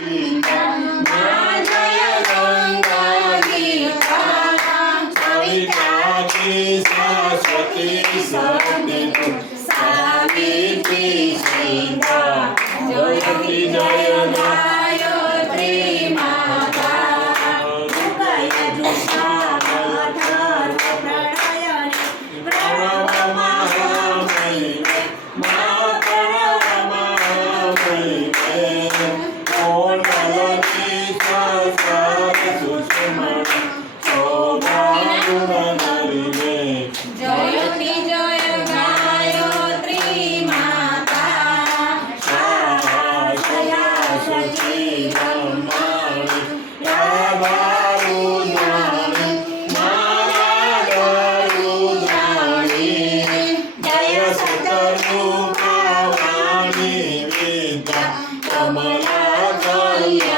जय गंगा गीता सविता सरस्वती सती सावित्री सीता जयति जय गायत्री माता उदय जुषा धर्म प्रणयने प्रणव महामयी मां प्रणव महामयी कोटलती सहस्र सुषमण शोभानुनरिणे जयति जय गायत्री माता साहसया सची ब्रह्माणि प्रभारुद्राणि नारायणरुद्राणि जय सतरूपवाणी विद्या कमला कल्याणी